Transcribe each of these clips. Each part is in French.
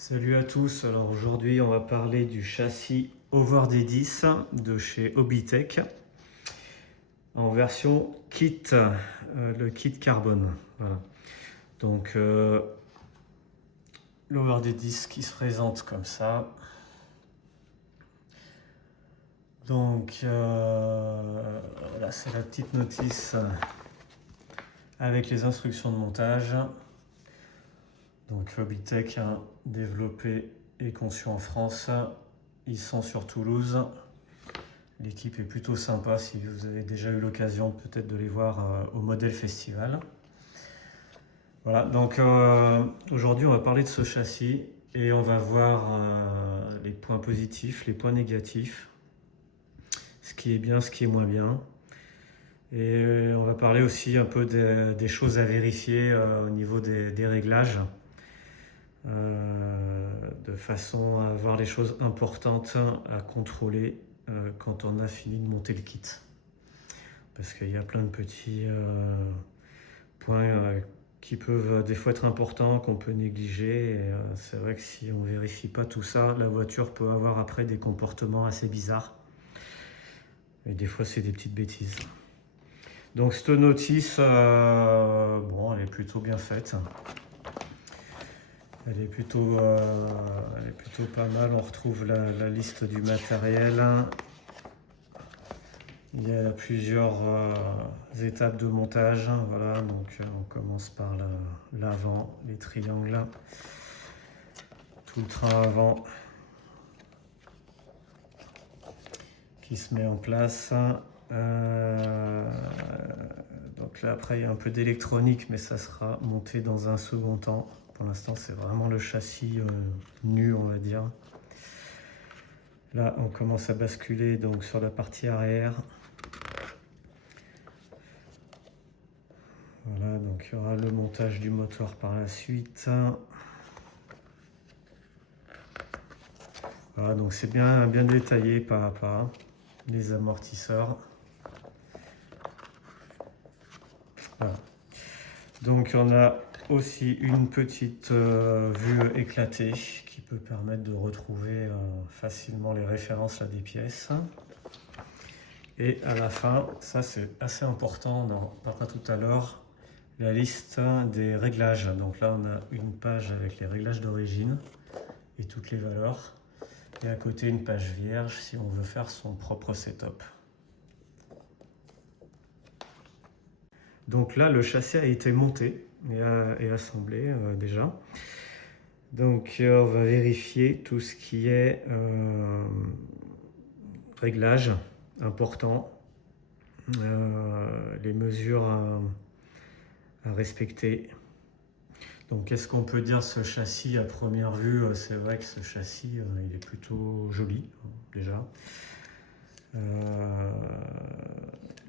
Salut à tous, alors aujourd'hui on va parler du châssis Over D10 de chez Hobbytech en version kit, le kit carbone. Voilà. Donc l'Over D10 qui se présente comme ça. Donc là c'est la petite notice avec les instructions de montage. Donc Hobbytech a développé et conçu en France. Ils sont sur Toulouse. L'équipe est plutôt sympa si vous avez déjà eu l'occasion peut-être de les voir au Model Festival. Voilà, donc aujourd'hui on va parler de ce châssis et on va voir les points positifs, les points négatifs, ce qui est bien, ce qui est moins bien. Et on va parler aussi un peu des choses à vérifier au niveau des réglages. De façon à avoir les choses importantes à contrôler quand on a fini de monter le kit. Parce qu'il y a plein de petits points qui peuvent des fois être importants, qu'on peut négliger. Et c'est vrai que si on ne vérifie pas tout ça, la voiture peut avoir après des comportements assez bizarres. Et des fois, c'est des petites bêtises. Donc cette notice, bon, elle est plutôt bien faite. Elle est plutôt pas mal. On retrouve la liste du matériel. Il y a plusieurs étapes de montage. Voilà, donc on commence par l'avant, les triangles, tout le train avant qui se met en place. Donc là après il y a un peu d'électronique, mais ça sera monté dans un second temps. Pour l'instant c'est vraiment le châssis nu, on va dire. Là on commence à basculer donc sur la partie arrière. Voilà, donc il y aura le montage du moteur par la suite. Voilà, donc c'est bien détaillé pas à pas. Les amortisseurs. Voilà. Donc on a aussi une petite vue éclatée qui peut permettre de retrouver facilement les références à des pièces. Et à la fin, ça c'est assez important, on en parlera tout à l'heure, la liste des réglages. Donc là on a une page avec les réglages d'origine et toutes les valeurs. Et à côté une page vierge si on veut faire son propre setup. Donc là le châssis a été monté et assemblé déjà. Donc on va vérifier tout ce qui est réglage important, les mesures à respecter. Donc qu'est-ce qu'on peut dire de ce châssis à première vue? C'est vrai que ce châssis il est plutôt joli déjà. Il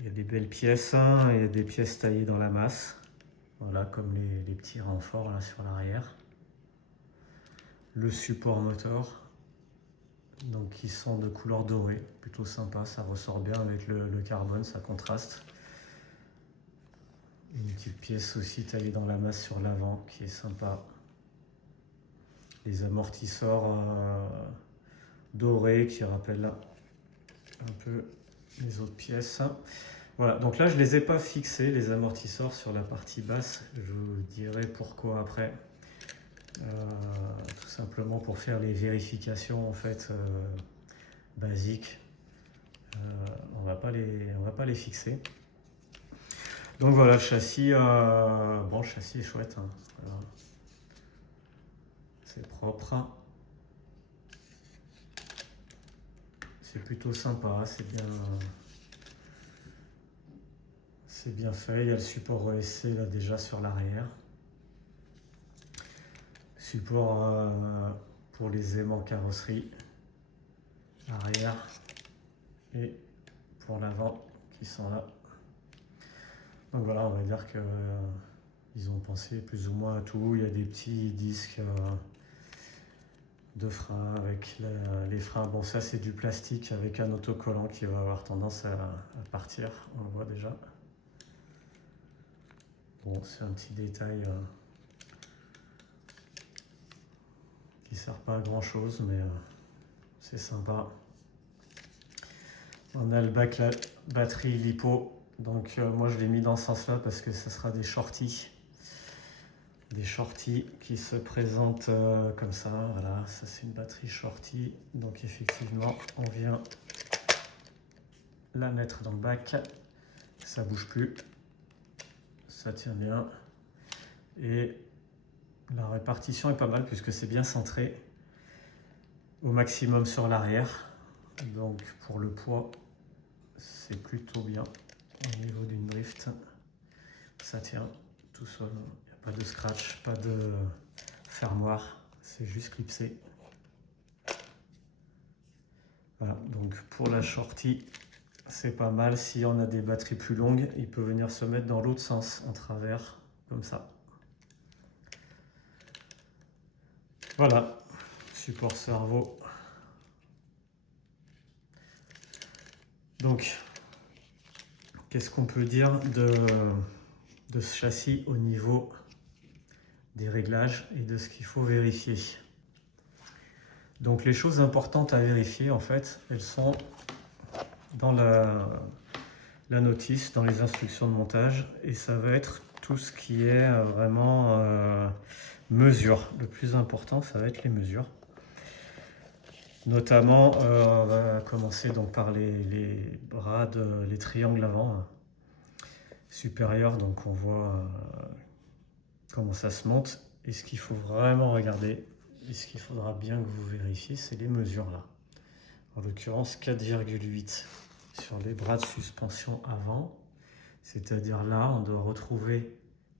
y a des belles pièces, il y a des pièces taillées dans la masse, voilà, comme les petits renforts là sur l'arrière. Le support moteur, donc qui sont de couleur dorée, plutôt sympa, ça ressort bien avec le carbone, ça contraste. Une petite pièce aussi taillée dans la masse sur l'avant qui est sympa. Les amortisseurs dorés qui rappellent un peu les autres pièces. Voilà, donc là je les ai pas fixés les amortisseurs sur la partie basse, je vous dirai pourquoi après. Tout simplement pour faire les vérifications en fait basiques. On va pas les fixer. Donc voilà, le châssis, bon, le châssis est chouette. Hein. Voilà. C'est propre. C'est plutôt sympa, c'est bien fait. Il y a le support ESC là déjà sur l'arrière. Support pour les aimants carrosserie arrière et pour l'avant qui sont là. Donc voilà, on va dire que ils ont pensé plus ou moins à tout. Il y a des petits disques de frein avec les freins. Bon, ça c'est du plastique avec un autocollant qui va avoir tendance à partir, on le voit déjà. Bon, c'est un petit détail qui sert pas à grand chose, mais c'est sympa. On a le bac la batterie lipo, donc moi je l'ai mis dans ce sens-là parce que ce sera des shorties. Des shorties qui se présentent comme ça, voilà, ça c'est une batterie shorty, donc effectivement on vient la mettre dans le bac, ça bouge plus, ça tient bien, et la répartition est pas mal puisque c'est bien centré au maximum sur l'arrière, donc pour le poids c'est plutôt bien au niveau d'une drift, ça tient tout seul. Pas de scratch, pas de fermoir, c'est juste clipsé. Voilà, donc pour la shorty, c'est pas mal. Si on a des batteries plus longues, il peut venir se mettre dans l'autre sens, en travers, comme ça. Voilà, support cerveau. Donc, qu'est-ce qu'on peut dire de ce châssis au niveau des réglages et de ce qu'il faut vérifier? Donc les choses importantes à vérifier, en fait, elles sont dans la notice, dans les instructions de montage, et ça va être tout ce qui est vraiment mesure. Le plus important, ça va être les mesures. Notamment, on va commencer donc par les bras, les triangles avant supérieurs, donc on voit comment ça se monte. Et ce qu'il faut vraiment regarder, et ce qu'il faudra bien que vous vérifiez, c'est les mesures là. En l'occurrence 4,8 sur les bras de suspension avant, c'est-à-dire là on doit retrouver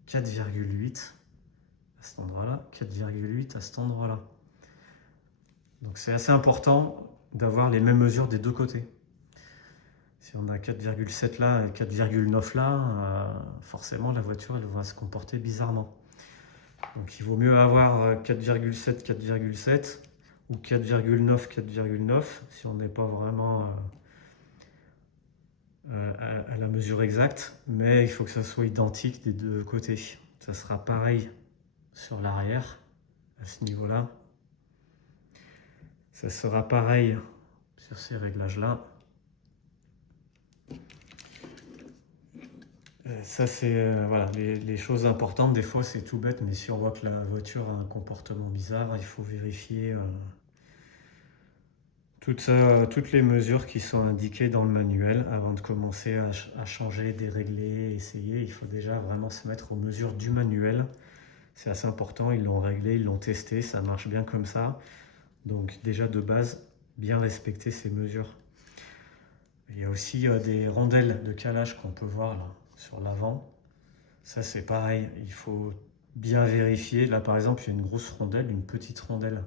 4,8 à cet endroit-là, 4,8 à cet endroit-là. Donc c'est assez important d'avoir les mêmes mesures des deux côtés. Si on a 4,7 là et 4,9 là, forcément la voiture elle va se comporter bizarrement. Donc il vaut mieux avoir 4,7, 4,7 ou 4,9, 4,9 si on n'est pas vraiment à la mesure exacte, mais il faut que ça soit identique des deux côtés. Ça sera pareil sur l'arrière, à ce niveau-là. Ça sera pareil sur ces réglages-là. Ça, c'est voilà, les choses importantes. Des fois, c'est tout bête, mais si on voit que la voiture a un comportement bizarre, il faut vérifier toutes les mesures qui sont indiquées dans le manuel avant de commencer à changer, dérégler, essayer. Il faut déjà vraiment se mettre aux mesures du manuel. C'est assez important, ils l'ont réglé, ils l'ont testé, ça marche bien comme ça. Donc déjà de base, bien respecter ces mesures. Il y a aussi des rondelles de calage qu'on peut voir là sur l'avant. Ça c'est pareil, il faut bien vérifier. Là par exemple, il y a une grosse rondelle, une petite rondelle.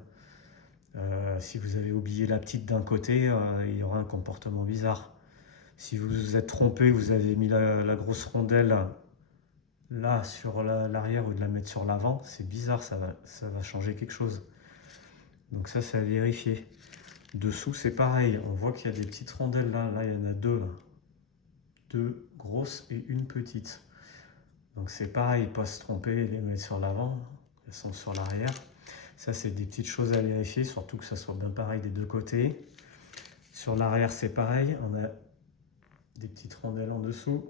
Si vous avez oublié la petite d'un côté, il y aura un comportement bizarre. Si vous vous êtes trompé, vous avez mis la grosse rondelle là sur l'arrière ou de la mettre sur l'avant, c'est bizarre, ça va changer quelque chose. Donc ça c'est à vérifier. Dessous c'est pareil, on voit qu'il y a des petites rondelles là, il y en a deux. Deux grosses et une petite. Donc c'est pareil, pas se tromper et les mettre sur l'avant, elles sont sur l'arrière. Ça c'est des petites choses à vérifier, surtout que ça soit bien pareil des deux côtés. Sur l'arrière c'est pareil, on a des petites rondelles en dessous,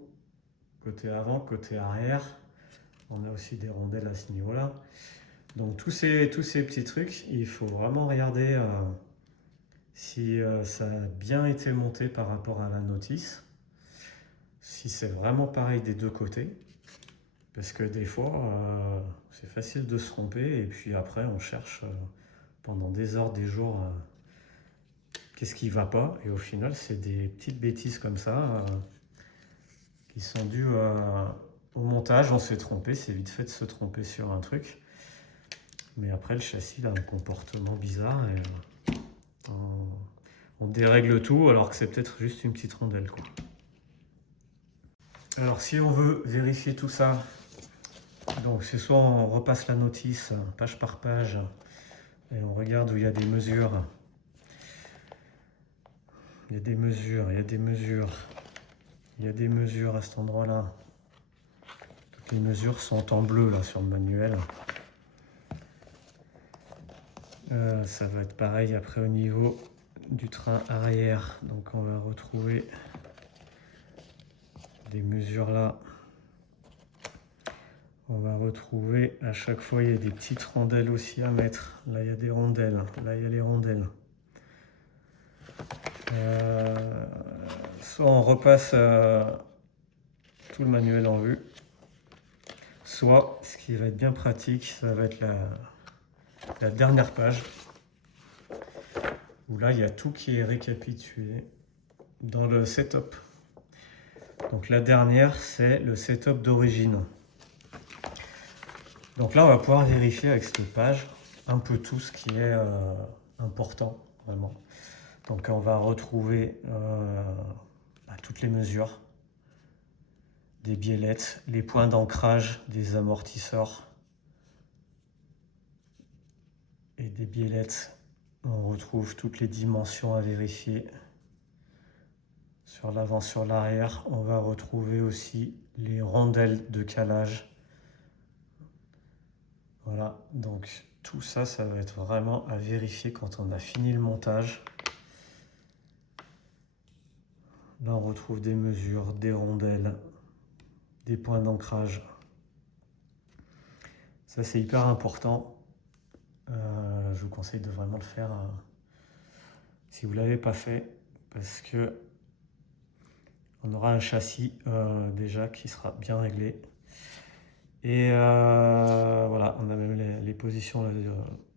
côté avant, côté arrière. On a aussi des rondelles à ce niveau-là. Donc tous ces petits trucs, il faut vraiment regarder si ça a bien été monté par rapport à la notice. Si c'est vraiment pareil des deux côtés. Parce que des fois, c'est facile de se tromper et puis après on cherche pendant des heures, des jours, qu'est-ce qui ne va pas. Et au final, c'est des petites bêtises comme ça qui sont dues au montage. On s'est trompé, c'est vite fait de se tromper sur un truc. Mais après, le châssis il a un comportement bizarre et on dérègle tout alors que c'est peut-être juste une petite rondelle, quoi. Alors si on veut vérifier tout ça, donc c'est soit on repasse la notice page par page et on regarde où il y a des mesures. Il y a des mesures, il y a des mesures. Il y a des mesures à cet endroit-là. Toutes les mesures sont en bleu là sur le manuel. Ça va être pareil après au niveau du train arrière. Donc on va retrouver des mesures là. On va retrouver à chaque fois, il y a des petites rondelles aussi à mettre. Là, il y a des rondelles. Là, il y a les rondelles. Soit on repasse tout le manuel en vue, soit, ce qui va être bien pratique, ça va être la dernière page, où là, il y a tout qui est récapitulé dans le setup. Donc la dernière, c'est le setup d'origine. Donc là, on va pouvoir vérifier avec cette page un peu tout ce qui est important, vraiment. Donc on va retrouver toutes les mesures, des biellettes, les points d'ancrage des amortisseurs et des biellettes. On retrouve toutes les dimensions à vérifier. Sur l'avant, sur l'arrière, on va retrouver aussi les rondelles de calage. Voilà, donc tout ça, ça va être vraiment à vérifier quand on a fini le montage. Là, on retrouve des mesures, des rondelles, des points d'ancrage. Ça, c'est hyper important. Je vous conseille de vraiment le faire si vous ne l'avez pas fait, parce que on aura un châssis déjà qui sera bien réglé. Et voilà, on a même les positions là, de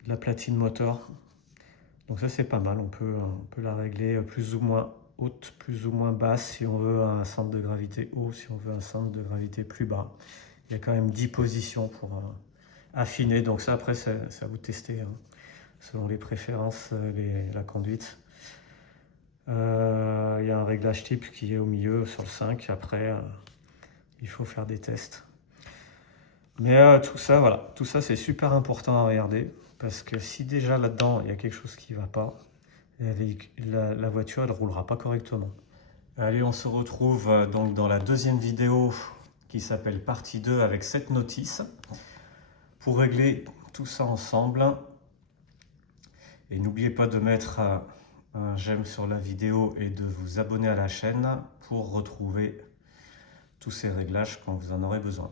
la platine moteur. Donc ça, c'est pas mal. On peut la régler plus ou moins haute, plus ou moins basse si on veut un centre de gravité haut, si on veut un centre de gravité plus bas. Il y a quand même 10 positions pour affiner. Donc ça, après, c'est à vous de tester selon les préférences, la conduite. Il y a un réglage type qui est au milieu sur le 5. Après, il faut faire des tests. Mais tout ça, voilà, tout ça c'est super important à regarder parce que si déjà là-dedans il y a quelque chose qui ne va pas, la voiture elle ne roulera pas correctement. Allez, on se retrouve donc dans la deuxième vidéo qui s'appelle partie 2 avec cette notice pour régler tout ça ensemble. Et n'oubliez pas de mettre un j'aime sur la vidéo et de vous abonner à la chaîne pour retrouver tous ces réglages quand vous en aurez besoin.